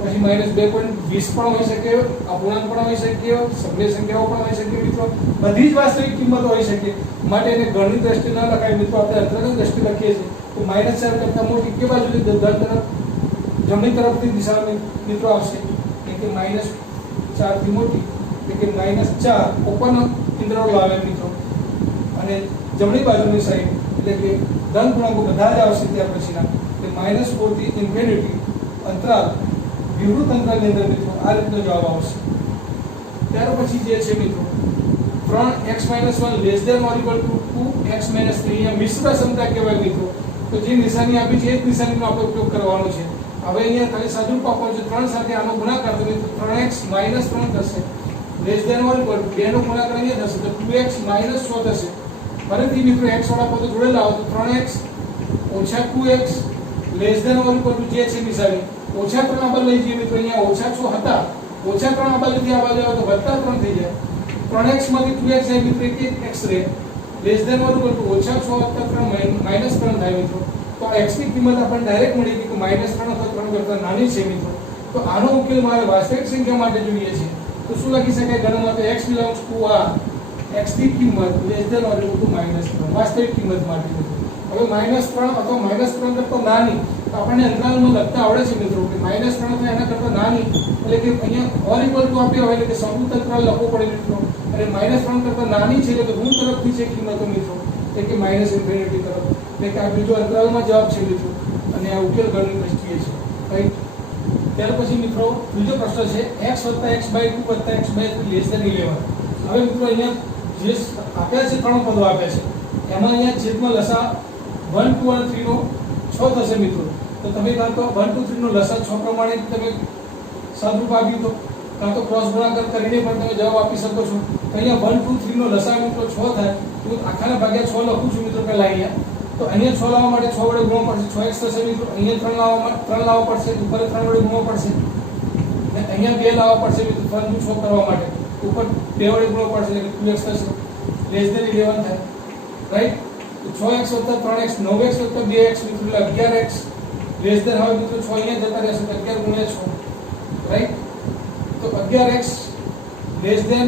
પછી -2.20 પણ હોઈ શકે, અપૂર્ણાંક પણ હોઈ શકે, સભ્ય સંખ્યાઓ પણ હોઈ શકે મિત્રો. બધી જ વાસ્તવિક કિંમતો હોઈ શકે. માટે એને ગણની દ્રષ્ટિએ ન લખાય મિત્રો. આપણે અંતરાલની દ્રષ્ટિએ લખીએ છીએ તો -4 કરતા મોટી કે બાજુથી ધન તરફ જમણી તરફની દિશામાં મિત્રો આવશે એટલે -4 થી મોટી એટલે કે -4 ઓપન ઇન્ટરવલ આવે મિત્રો. અને જમણી બાજુની સાઈડ એટલે કે ધન પૂર્ણાંકો બધા જ આવશે ત્યાર પછીના એટલે -4 થી ઇન્ફિનિટી અંતરાલ વિવૃત અંતરાલની અંદર મિત્રો આ રીતનો જવાબ આવશે. ત્યાર પછી જે છે મિત્રો 3x - 1 less than or equal to 2x - 3 અહીંયા મિશ્ર સમતા કહેવાય મિત્રો. તો જે નિશાની આપી છે એ જ નિશાનીનો આપણે ઉપયોગ કરવાનો છે. હવે અહીંયા ખાલી સાદુરૂપ આપવાનું છે. 3 સાથે આનો ગુણાકાર તો મિત્રો 3x - 3 થશે less than or equal to 2 નો ગુણાકાર અહીંયા થશે તો 2x - 6 થશે. ફરીથી મિત્રો x વાળા પદો જોડે લાવો તો 3x - 2x less than or equal to જે છે નિશાની -3 આ બાજુ લઈ જઈએ મિત્રો. અહીંયા -6 હતા -3 આ બાજુથી આ બાજુ આવે તો +3 થઈ જાય. 3x માંથી 2x જાય મિત્રો એક x રહે less than or equal to -6 + 3 -3 થાય મિત્રો. તો આ x ની કિંમત આપણને ડાયરેક્ટ મળી ગઈ કે -3 અથવા 3 કરતા નાની છે મિત્રો. તો આનો ઉકેલ મારે વાસ્તવિક સંખ્યા માટે જોઈએ છે તો શું લખી શકાય ગણમાં તો x belongs to r x ની કિંમત less than or equal to -3 વાસ્તવિક કિંમત માટે. હવે -3 અથવા -3 કરતા નાની તો આપણને અંતરાલમાં લખતા આવડે છે મિત્રો કે -3 અથવા એના કરતા નાની એટલે કે અહીંયા ઓર ઇક્વલ ટુ આપ્યો હોય એટલે કે સંયુક્ત અંતરાલ લખવો પડે મિત્રો. અને -3 કરતા નાની છે એટલે કે ઋણ તરફની છે કિંમતો મિત્રો એટલે કે ∞ તરફ એટલે કે આ બીજો અંતરાલમાં જવાબ છે મિત્રો. અને આ ઉકેલ ગણની દ્રષ્ટિએ છે રાઈટ. ત્યાર પછી મિત્રો બીજો પ્રશ્ન છે x + x/2 + x/3 less than 11. હવે મિત્રો અહીંયા જે આપ્યા છે ત્રણ પદો આપ્યા છે એમાં અહીંયા છેદમાં લસા 1 2 અને 3 નો 6 થશે મિત્રો. તો તમે કાં તો 1 2 3 નો લસા 6 પ્રમાણે તમે સાદુરૂપ આપી દો કાં તો ક્રોસ ગુણાકાર કરીને પણ તમે જવાબ આપી શકો છો. તો અહીંયા 1 2 3 નો લસા મિત્રો 6 થાય તો આખાના ભાગ્યા 6 લખું છું મિત્રો પહેલા અહીંયા. તો અહીંયા 6 લાવવા માટે 6 વડે ગુણવો પડશે 6x થશે મિત્રો. અહીંયા 3 લાવવા પડશે ઉપર 3 વડે ગુણવો પડશે. અને અહીંયા 2 લાવવા પડશે મિત્રો 3 નું 6 કરવા માટે ઉપર 2 વડે ગુણવો પડશે એટલે 2x થશે લેસ ધેન 11 થાય રાઈટ. તો 6x + 3x 9x + 2x મિત્રો એટલે 11x લેસ ધેન હવે મિત્રો 6 અહીંયા જતા રહેશે તો 11 × 6 રાઈટ. તો 11x લેસ ધેન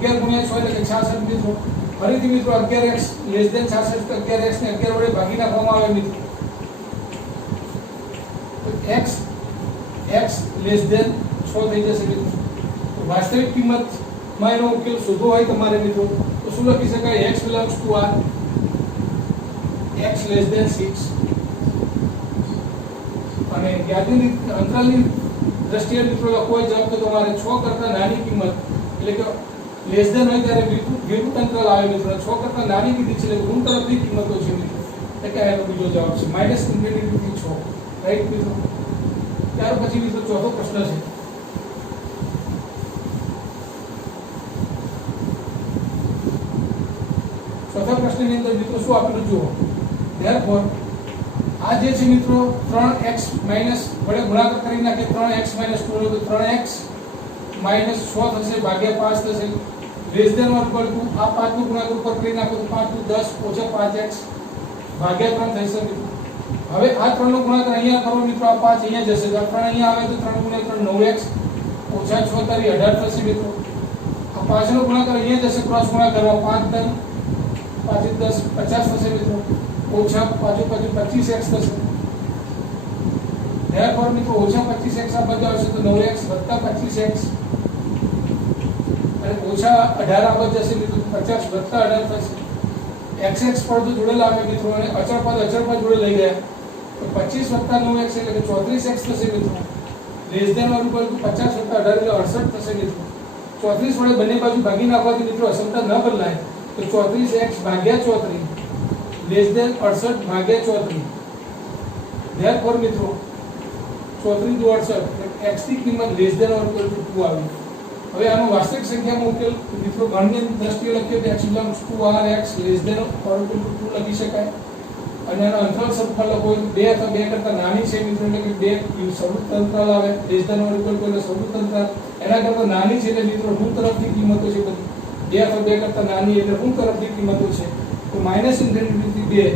11 × 6 એટલે કે 66 મિત્રો. ફરીથી મિત્રો 11x લેસ ધેન 66 તો 11x ને 11 વડે ભાગી નાખવામાં આવે મિત્રો. તો x લેસ ધેન 6 થઈ જશે મિત્રો. તો વાસ્તવિક કિંમતમાં એનો ઉકેલ શોધવો હોય તમારે મિત્રો તો શું લખી શકાય x belongs to r x less than 6 અને યાદીની અંતરાલની દ્રષ્ટિએ મિત્રો લખવો હોય જવાબ તો તમારે 6 કરતા નાની કિંમત એટલે કે લેસ ધેન હોય ત્યારે વિરુદ્ધ અંતરાલ આવે મિત્રો. 6 કરતા નાની કીધી છે એટલે ઋણ તરફની કિંમતો છે મિત્રો એટલે કે એનો બીજો જવાબ છે -∞ થી 6 રાઈટ મિત્રો. ત્યાર પછી મિત્રો ચોથો પ્રશ્ન છે ચોથા પ્રશ્નની અંદર મિત્રો શું આપેલું જુઓ. ધેરફોર આ જે છે મિત્રો 3x માઈનસ વડે ગુણાકાર કરી નાખે 3x - 2 તો 3x - 6 થશે ભાગ્યા 5 થશે less than or equal to આ 5 નો ગુણાકાર ઉપર કરી નાખો તો 5 × 10 - 5x ભાગ્યા 3 થશે મિત્રો. હવે આ 3 નો ગુણાકાર અહીંયા કરો મિત્રો આ 5 અહીંયા જશે તો 3 અહીંયા આવે તો 3 × 3 9x - 6 તારી 18 થશે મિત્રો. આ 5 નો ગુણાકાર અહીંયા જશે ક્રોસ ગુણાકાર કરવા 5 × 10 50 થશે મિત્રો. ઓછા પાછું 25x થશે. ધેરફોર મિત્રો ઓછા 25x આ બાજુ આવશે તો 9x + 25x અને ઓછા 18 અબજ જશે મિત્રો, 50 વત્તા 18 થશે. xx પદ જોડેલા આવે મિત્રો, અને અચળ પદ જોડે લઈ ગયા તો 25 વત્તા 9x એટલે કે 34x થશે મિત્રો. Less than or equal to 50 વત્તા 18 એટલે 68 થશે મિત્રો. 34 વડે બંને બાજુ ભાગી નાખવાથી મિત્રો અસમતા ન બદલાય તો 34x ભાગ્યા 34 લેસ ધેન 68 ભાગ્યા 34. ધેરફોર મિત્રો 34 દુ 68 x ની કિંમત less than or equal to 2 આવી. હવે આનો વાસ્તવિક સંખ્યામાં ઉકેલ મિત્રો ગણની દ્રષ્ટિએ લખીએ તો x belongs to r x less than or equal to 2 લખી શકાય. અને આનો અંતરાલ સબફળ લખો 2 અથવા 2 કરતા નાની છે મિત્રો, એટલે કે 2 સવૃત્ત અંતરાલ આવે. Less than or equal to એટલે સવૃત્ત અંતરાલ, એના કરતા નાની છે એટલે મિત્રો ઋણ તરફની કિંમતો છે બધી. 2 અથવા 2 કરતા નાની એટલે ઋણ તરફની કિંમતો છે. તો -∞ થી 2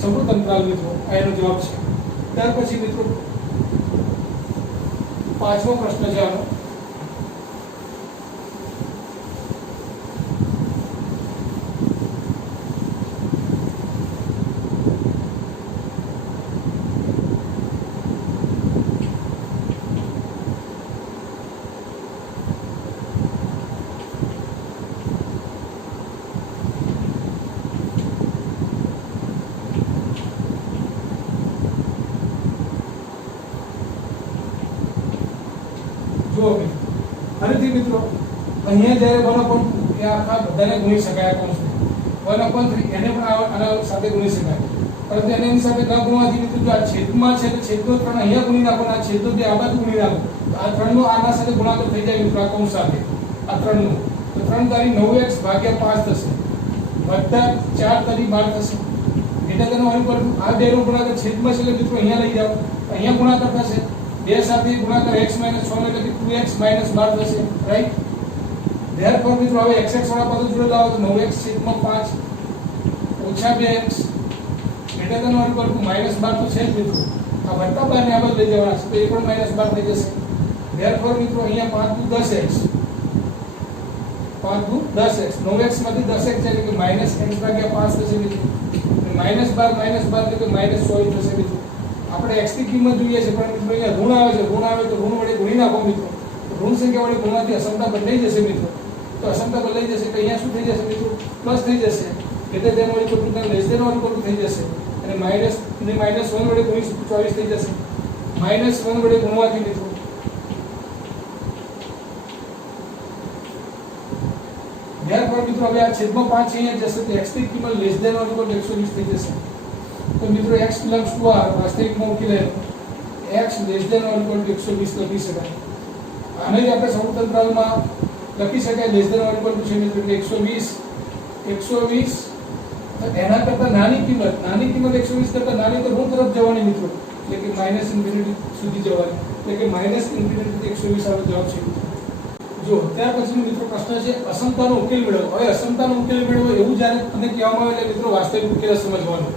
સવૃત્ત અંતરાલ મિત્રો આ એનો જવાબ છે. ત્યાર પછી મિત્રો પાંચમો પ્રશ્ન છે આનો. ફરીથી મિત્રો અહીંયા જ્યારે 1/2 એ આખા બધાને ગુણી શકાય આ કૌંસને 1/3 એને પણ આના સાથે ગુણી શકાય, પરંતુ એની સાથે ન ગુણવાથી મિત્રો જો આ છેદમાં છે તો છેદનો 3 અહીંયા ગુણી નાખો, આ છેદનો 2 આ બાજુ ગુણી નાખો તો આ 3 નો આના સાથે ગુણાકાર થઈ જાય મિત્રો આ કૌંસ સાથે આ 3 નો. તો 3 તારી 9x ભાગ્યા 5 થશે વત્તા 4 તારી 12 થશે. એટલે તેનો અનુકૂળ આ બે નો ગુણાકાર છેદમાં છે એટલે મિત્રો અહીંયા લઈ જાઓ, અહીંયા ગુણાકાર થશે 2 સાથે ગુણાકાર x - 6 એટલે કે 2x - 12 થશે, રાઈટ. ધેરફોર મિત્રો હવે xx વાળા પદો જોડે લાવો તો 9x છેદમાં 5 ઓછા 2x એટલે તેનો અનુકૂળ -12 તો છે જ મિત્રો. આ વત્તા 12 ને આ બાજુ લઈ જવાના છે તો એ પણ -12 થઈ જશે. ધેરફોર મિત્રો અહીંયા 5 દુ 10x 5 દુ 10x 9x માંથી 10x એટલે કે -x/5 થશે મિત્રો. -12 એટલે કે -16 થશે મિત્રો. આપણે x ની કિંમત જોઈએ છે પણ મિત્રો અહીંયા ઋણ આવે છે, ઋણ આવે તો ઋણ વડે ગુણી નાખો મિત્રો. ઋણ સંખ્યા વડે ગુણવાથી અસમતા બદલાઈ જશે મિત્રો. તો અસમતા બદલાઈ જશે તો અહીંયા શું થઈ જશે મિત્રો પ્લસ થઈ જશે એટલે તેનો equal to less than or equal to થઈ જશે અને માઈનસ ને -1 વડે ગુણી 24 થઈ જશે. -1 વડે ગુણવાથી મિત્રો ધ્યાન મિત્રો હવે આ છેદમાં 5 અહીંયા જશે તો x ની કિંમત less than or equal to 120 થઈ જશે. તો મિત્રો x બિલોંગ્સ ટુ r વાસ્તવિકમાં ઉકેલે x less than or equal to 120 લખી શકાય. આને જ આપણે સવૃત્ત અંતરાલમાં લખી શકાય less than or equal to છે મિત્રો એટલે 120 એના કરતા નાની કિંમત 120 કરતા નાની તો ઋણ તરફ જવાની મિત્રો એટલે કે -∞ સુધી જવાની એટલે કે -∞ થી 120 આનો જવાબ છે. જો ત્યાર પછીનો મિત્રો પ્રશ્ન છે અસમતાનો ઉકેલ મેળવો. હવે અસમતાનો ઉકેલ મેળવો એવું જ્યારે તમને કહેવામાં આવે એટલે મિત્રો વાસ્તવિક ઉકેલ સમજવાનો.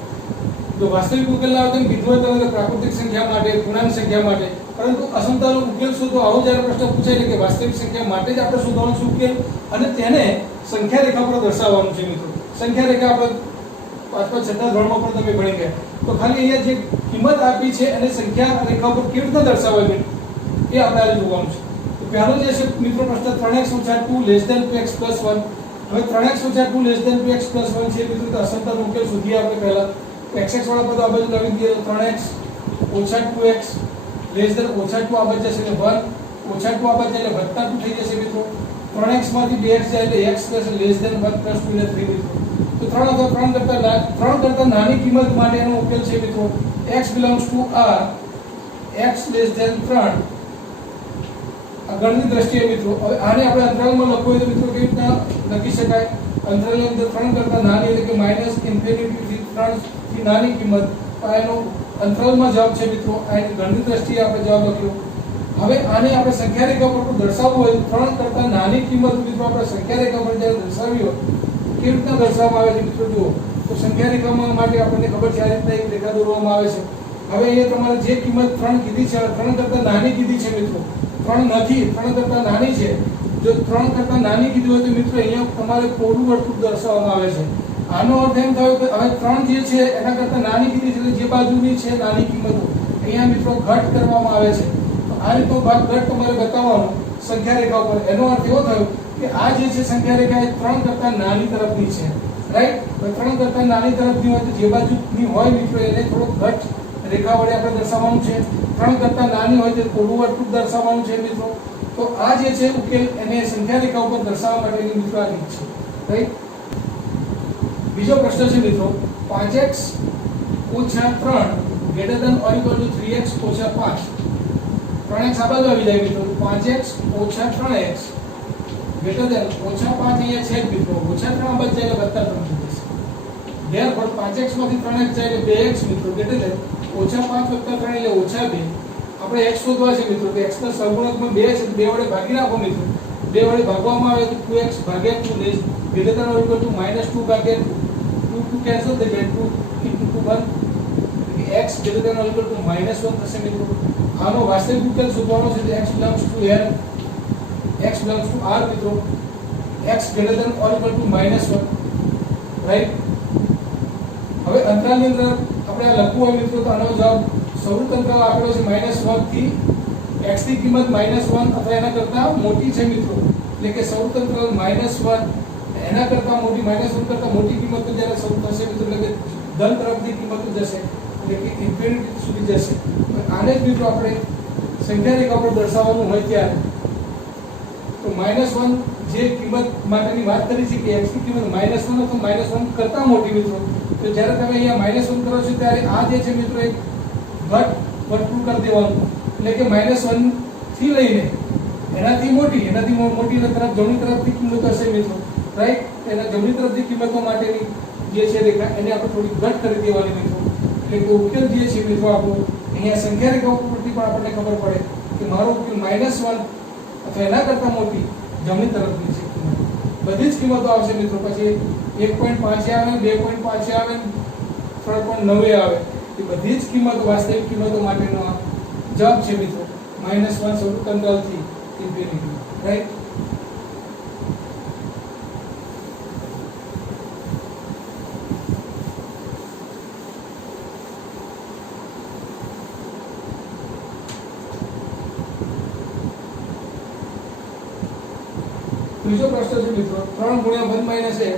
જો વાસ્તવિક ઉકેલ લાવો તો કીધું હોય તો પ્રાકૃતિક સંખ્યા માટે પૂર્ણાંક સંખ્યા માટે, પરંતુ અસમતાનો ઉકેલ શોધો આવો જ્યારે પ્રશ્ન પૂછાય એટલે કે વાસ્તવિક સંખ્યા માટે જ આપણે શોધવાનું છે ઉકેલ અને તેને સંખ્યા રેખા પર દર્શાવવાનું છે મિત્રો. સંખ્યા રેખા આપણે 5મા 6મા ધોરણમાં પણ તમે ભણી ગયા તો ખાલી અહીંયા જે કિંમત આપી છે અને સંખ્યા રેખા પર કેવી રીતે દર્શાવવી એ આપણે આજે જોવાનું છે. તો પહેલો જે છે મિત્રો પ્રશ્ન 3x - 2 2x + 1. હવે 3x - 2 2x + 1 છે મિત્રો તો અસમતાનો ઉકેલ શોધીએ આપણે પહેલા. xx વાળા પદ આ બાજુ લાવી દઈએ તો 3x - 2x -2 આ બાજુ જશે એટલે 1 -2 આ બાજુ એટલે +2 થઈ જશે મિત્રો. 3x માંથી 2x જાય એટલે x + 1 + 2 એટલે 3 મિત્રો. તો 3 અથવા 3 કરતા નાની કિંમત માટેનો ઉકેલ છે મિત્રો x belongs to r x <3 આ ગણની દ્રષ્ટિએ મિત્રો. હવે આને આપણે અંતરાલમાં લખવું હોય તો મિત્રો કેવી રીતના લખી શકાય? અંતરાલની અંદર 3 કરતા નાની એટલે કે -∞ થી 3 થી નાની કિંમત આનો અંતરાલમાં જવાબ છે મિત્રો. આ ગણની દ્રષ્ટિએ આપણે જવાબ લખ્યો. હવે આને આપણે સંખ્યા રેખા પર દર્શાવવું હોય 3 કરતા નાની કિંમત મિત્રો આપણે સંખ્યા રેખા પર જ્યારે દર્શાવી હોય કેવી રીતના દર્શાવવામાં આવે છે મિત્રો જુઓ. તો સંખ્યા રેખામાં માટે આપણને ખબર છે આ રીતના એક રેખા દોરવામાં આવે છે. હવે અહીંયા તમારે જે કિંમત 3 કીધી છે 3 કરતા નાની કીધી છે મિત્રો 3 નથી 3 કરતા નાની છે. જો 3 કરતા નાની કીધી હોય તો મિત્રો અહીંયા તમારે કોરું વર્તુળ દર્શાવવામાં આવે છે. આનો અર્થ એમ થયો કે હવે 3 જે છે એના કરતા નાની કીધી છે જે બાજુની છે નાની કિંમતો અહીંયા મિત્રો ઘટ કરવામાં આવે છે. તો આ રીતનો ભાગ ઘટ તમારે બતાવવાનો સંખ્યા રેખા ઉપર, એનો અર્થ એવો થયો કે આ જે છે સંખ્યા રેખા એ 3 કરતા નાની તરફની છે, રાઈટ? તો 3 કરતા નાની તરફની હોય તો જે બાજુની હોય મિત્રો એને થોડો ઘટ રેખા વડે આપણે દર્શાવવાનું છે. 3 કરતા નાની હોય તો થોડું વર્તુળ દર્શાવવાનું છે મિત્રો. તો આ જે છે ઉકેલ એને સંખ્યા રેખા ઉપર દર્શાવવા માટેની મિત્રો આ રીત છે, રાઈટ? બીજો પ્રશ્ન છે મિત્રો 5x ઓછા 3 greater than or equal to 3x ઓછા 5. 3x આ બાજુ આવી જાય મિત્રો. 5x ઓછા 3x greater than ઓછા 5 અહીંયા છે જ મિત્રો. ઓછા 3 આ બાજુ જાય એટલે વત્તા 3 થઈ જશે. therefore 5x માંથી 3x જાય એટલે 2x મિત્રો greater than ઓછા 5 વત્તા 3 એટલે ઓછા 2. આપણે x શોધવા છે મિત્રો. તો x ના સહગુણકમાં 2 છે. 2 વડે ભાગી નાખો મિત્રો. 2 વડે ભાગવામાં આવે તો 2x ભાગ્યા 2 less greater than or equal to -2 ભાગ્યા 2 કેન્સલ થઈ જાય. 2 into 1 x greater than or equal to -1 થશે મિત્રો. આનો વાસ્તવિક ઉકેલ શોધવાનો છે. x belongs to r, x belongs to r મિત્રો. x greater than or equal to -1, right? હવે અંતરાલની અંદર આપણે આ લખવું હોય મિત્રો તો આનો જવાબ સૌર અંતરાલ આપેલો છે -1 થી x ની કિંમત -1 અથવા એના કરતા મોટી છે મિત્રો. એટલે કે સૌર અંતરાલ -1 એના કરતા મોટી, -1 કરતા મોટી કિંમત તો જ્યારે શરૂ થશે મિત્રો એટલે કે ધન તરફની કિંમત જશે એટલે કે ઇન્ફિનિટી સુધી જશે. આને જ મિત્રો આપણે સંખ્યા રેખા પર દર્શાવવાનું હોય ત્યારે તો -1 જે કિંમત માટેની વાત કરી છે કે x ની કિંમત -1 અથવા -1 કરતા મોટી મિત્રો. તો જ્યારે તમે અહીંયા -1 કરો છો ત્યારે આ જે છે મિત્રો એક ઘટ વર્તુળ કરી દેવાનું. એટલે કે -1 થી લઈને એનાથી મોટી તરફ જમણી તરફની કિંમત હશે મિત્રો, રાઈટ? એના જમણી તરફની કિંમતો માટેની જે છે રેખા એને આપણે થોડી ઘટ કરી દેવાની મિત્રો. એટલે કે ઉકેલ જે છે મિત્રો આપણો અહીંયા સંખ્યા રેખા ઉપરથી પણ આપણને ખબર પડે કે મારો ઉકેલ -1 અથવા એના કરતા મોટી જમણી તરફની છે કિંમત. બધી જ કિંમતો આવશે મિત્રો. પછી 1.5 આવે, 2.5 આવે, 3.9 આવે. એ બધી જ કિંમતો વાસ્તવિક કિંમતો માટેનો જવાબ છે મિત્રો. -1 સૌર અંતરાલથી ઇન્ફિનિટી, રાઈટ? ત્રીજો પ્રશ્ન છે મિત્રો 3 ગુણ્યા 1 માઇનસ x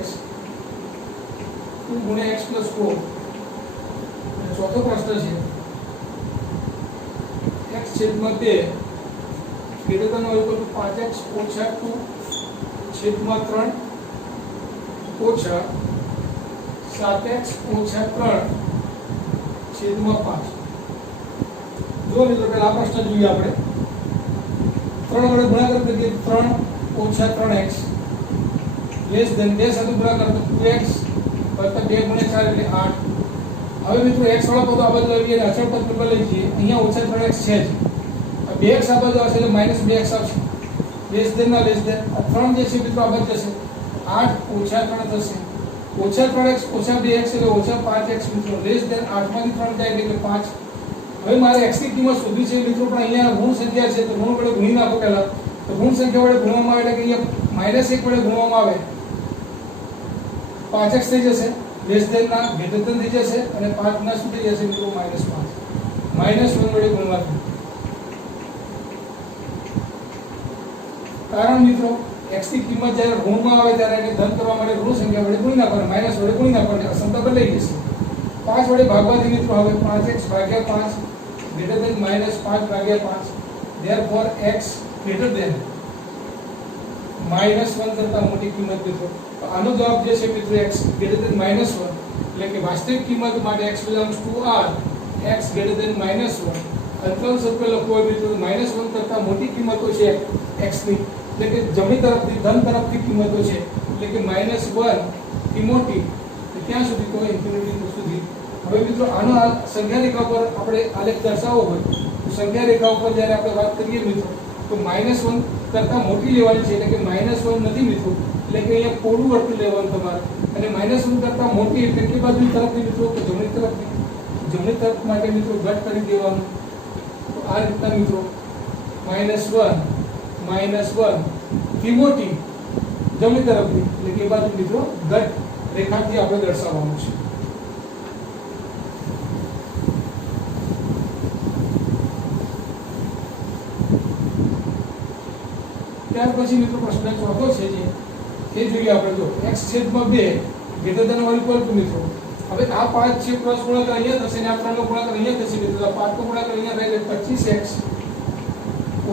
2 ગુણ્યા x પ્લસ 4. અને ચોથો પ્રશ્ન છે x છેદમાં 2 greater than or equal to 5x ઓછા 2 છેદમાં 3 ઓછા 7x ઓછા 3 છેદમાં 5. જો મિત્રો પહેલા આ પ્રશ્ન જોઈએ આપણે. 3 વડે ગુણાકાર કરીએ 3 ઓછા 3x લેસ ધેન 2 સાથે ગુણાકાર તો 2x વત્તા 2 ગુણ્યા 4 એટલે 8. હવે મિત્રો x વાળો પદ આ બાજુ લાવીએ અચળ પદ પર લઈ જઈએ. અહીંયા ઓછા 3x છે જ. આ 2x આ બાજુ આવશે એટલે -2x આવશે. લેસ ધેન ના લેસ ધેન આ 3 જે છે મિત્રો આ બાજુ જશે. 8 ઓછા 3 થશે. ઓછા 3x ઓછા 2x એટલે ઓછા 5x મિત્રો. લેસ ધેન 8 માંથી 3 જાય એટલે 5. હવે મારે x ની કિંમત શોધવી છે મિત્રો. પણ અહીંયા ઋણ સંખ્યા છે તો ઋણ વડે ગુણી નાખો પહેલા. તો ઋણ સંખ્યા વડે ગુણવામાં આવે એટલે કે અહીંયા -1 વડે ગુણવામાં આવે 5x થઈ જશે. લેસ ધેન ના ગ્રેટર ધેન થઈ જશે અને 5 ના શું થઈ જશે મિત્રો -5. -1 વડે ગુણવાથી કારણ મિત્રો x ની કિંમત જ્યારે ઋણમાં આવે ત્યારે એને ધન કરવા માટે ઋણ સંખ્યા વડે ગુણી નાખવાનું, માઈનસ વડે ગુણી નાખવાનું, અસમતા બદલાઈ જશે. 5 વડે ભાગવાથી મિત્રો હવે 5x ભાગ્યા 5 ગ્રેટર ધેન -5 ભાગ્યા 5. therefore x greater than -1 કરતા મોટી કિંમત મિત્રો. તો આનો જવાબ જે છે મિત્રો x greater than -1 એટલે કે વાસ્તવિક કિંમત માટે x belongs to r, x greater than -1. અંતરાલ શબ્દ લખવો હોય મિત્રો -1 કરતા મોટી કિંમતો છે x ની, એટલે કે જમણી તરફથી ધન તરફની કિંમતો છે એટલે કે -1 થી મોટી ક્યાં સુધી તો ઇન્ફિનિટી સુધી. હવે મિત્રો આનો સંખ્યા રેખા પર આપણે આલેખ દર્શાવવો હોય તો સંખ્યા રેખા ઉપર જ્યારે આપણે વાત કરીએ મિત્રો તો -1 કરતા મોટી લેવાની છે. એટલે કે -1 નથી મિત્રો, એટલે કે અહીંયા પોળું વર્તુળ લેવાનું તમારે. અને -1 કરતા મોટી એટલે કે બાજુની તરફની મિત્રો તો જમણી તરફ માટે મિત્રો ઘટ કરી દેવાનું. તો આ રીતના મિત્રો -1 થી મોટી જમણી તરફની એટલે કે બાજુ મિત્રો ઘટ રેખાથી આપણે દર્શાવવાનું છે. ત્યાર પછી મિત્રો પ્રશ્ન ચોથો છે જે એ જોઈએ આપણે. જો x છેદમાં 2 greater than or equal to મિત્રો, હવે આ 5 છે ક્રોસ ગુણાકાર અહીંયા થશે અને આ 3 નો ગુણાકાર અહીંયા થશે મિત્રો. આ 5 નો ગુણાકાર અહીંયા થાય એટલે 25x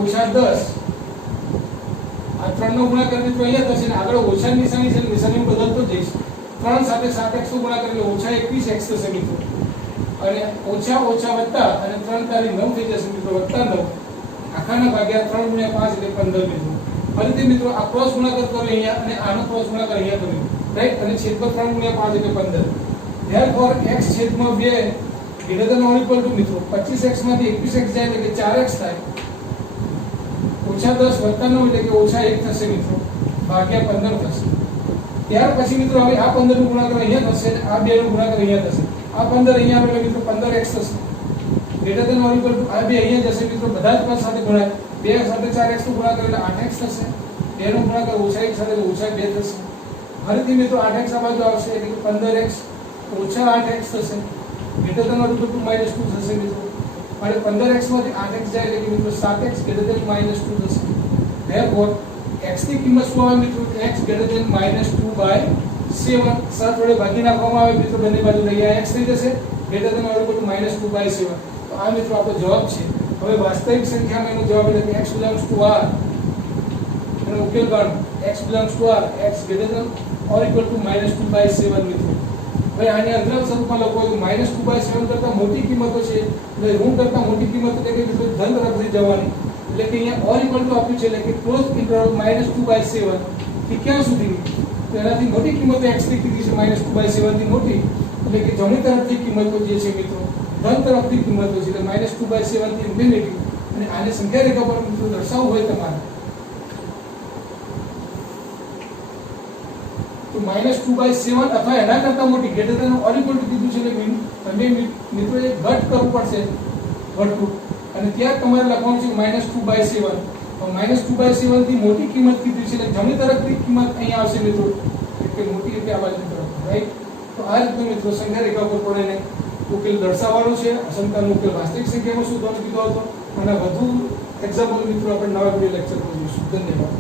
ઓછા 10, આ 3 નો ગુણાકાર મિત્રો અહીંયા થશે અને આગળ ઓછાની નિશાની છે, નિશાની બદલતો જઈશ. 3 સાથે 7x નો ગુણાકાર એટલે ઓછા 21x થશે મિત્રો, અને ઓછા ઓછા વત્તા અને 3 તારી 9 થઈ જશે મિત્રો, વત્તા 9 આખાના ભાગ્યા 3 ગુણ્યા 5 એટલે 15 મિત્રો. ફરીથી મિત્રો આ ક્રોસ ગુણાકાર કરો અહીંયા અને આનો ક્રોસ ગુણાકાર અહીંયા કરો, રાઈટ, અને છેદમાં 3 ગુણ્યા 5 એટલે 15. ધેરફોર x છેદમાં 2 greater than or equal to મિત્રો 25x માંથી 21x જાય એટલે કે 4x થાય, ઓછા 10 વત્તા 9 એટલે કે ઓછા 1 થશે મિત્રો, ભાગ્યા 15 થશે. ત્યાર પછી મિત્રો હવે આ 15 નો ગુણાકાર અહીંયા થશે અને આ 2 નો ગુણાકાર અહીંયા થશે. આ 15 અહીંયા આવે એટલે મિત્રો 15x થશે. Greater than or equal to આ 2 અહીંયા જશે મિત્રો, બધા જ પદ સાથે ગુણાય. 2 સાથે 4x નો ગુણાકાર એટલે 8x થશે. 2 નો ગુણાકાર ઓછા 1 સાથે એટલે ઓછા 2 થશે. ફરીથી મિત્રો 8x આ બાજુ આવશે એટલે કે 15x ઓછા 8x થશે. Greater than or equal to -2 થશે મિત્રો, અને 15x માંથી 8x જાય એટલે કે મિત્રો 7x ગ્રેટર ધેન -2 થશે. ધેરફોર x ની કિંમત શું આવે મિત્રો, x ગ્રેટર ધેન -2/7. 7 વડે ભાગી નાખવામાં આવે મિત્રો, બંને બાજુ લઈ x થઈ જશે greater than or equal to -2/7. તો આ મિત્રો આપણો જવાબ છે. હવે વાસ્તવિક સંખ્યામાં એનો જવાબ એટલે કે x belongs to r, એનો ઉકેલ કાઢો. x belongs to r, x greater than or equal to -2/7 મિત્રો. હવે આની અંદરના સ્વરૂપમાં લખો તો -2/7 કરતા મોટી કિંમતો છે એટલે ઋણ કરતા મોટી કિંમત એટલે કે મિત્રો ધન તરફથી જવાની, એટલે કે અહીંયા ઓર ઇક્વલ ટુ આપ્યું છે એટલે કે ક્લોઝ ઇન્ટરવલ -2/7 થી ક્યાં સુધી, તો એનાથી મોટી કિંમતો x ની કીધી છે, -2/7 થી મોટી, એટલે કે જમણી તરફથી કિંમતો જે છે મિત્રો ધન તરફથી કિંમતો છે, એટલે -2/7 થી ઇન્ફિનિટી. અને આને સંખ્યા રેખા પર મિત્રો દર્શાવવું હોય તમારે તો -2/7 અથવા એના કરતા મોટી greater than or equal to કીધું છે એટલે તમે મિત્રો એક ઘટ કરવું પડશે વર્તુળ, અને ત્યાં તમારે લખવાનું છે -2/7. તો -2/7 થી મોટી કિંમત કીધી છે એટલે જમણી તરફની કિંમત અહીંયા આવશે મિત્રો, એટલે મોટી એટલે આ બાજુ તરફ, રાઈટ. તો આ રીતનું મિત્રો સંખ્યા રેખા પર પડેને ઉકેલ દર્શાવવાનો છે. અસંખ્યનો ઉકેલ વાસ્તવિક સંખ્યામાં શોધવાનો કીધો હતો, અને વધુ એક્ઝામ્પલ મિત્રો આપણે નવા વિડિયો લેક્ચર પર જોઈશું. ધન્યવાદ.